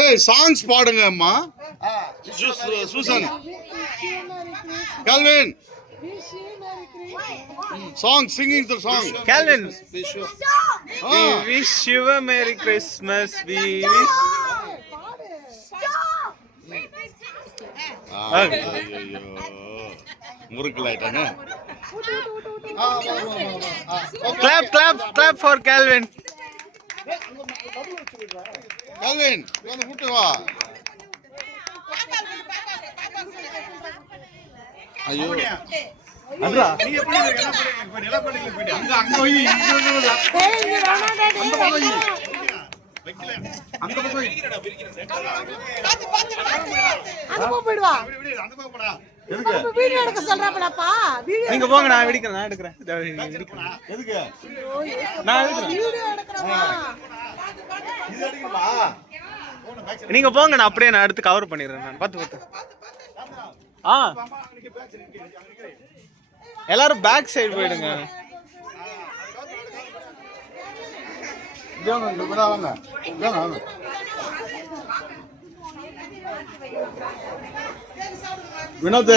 ஏய் சாங்ஸ் பாடுங்க அம்மா. Susan Calvin song singing the song. Calvin, we wish you a Merry Christmas. We wish. ஐயோ முறுக்கலாயிட்டானே. Clap for Calvin. Calvin வந்து கூட்டி வா. ஐயோ அண்ணா நீ எப்படி நில பள்ளிக்கு போய் அங்க போய் நீங்க போங்க, நான் எடுக்கிறேன். எதுக்கு நான் எடுக்கிறேன். நீங்க போங்க, நான் அப்படியே நான் எடுத்து கவர் பண்ணிடுறேன். நான் பார்த்து எல்லாரும் பேக் சைடு போயிடுங்க. வினோத்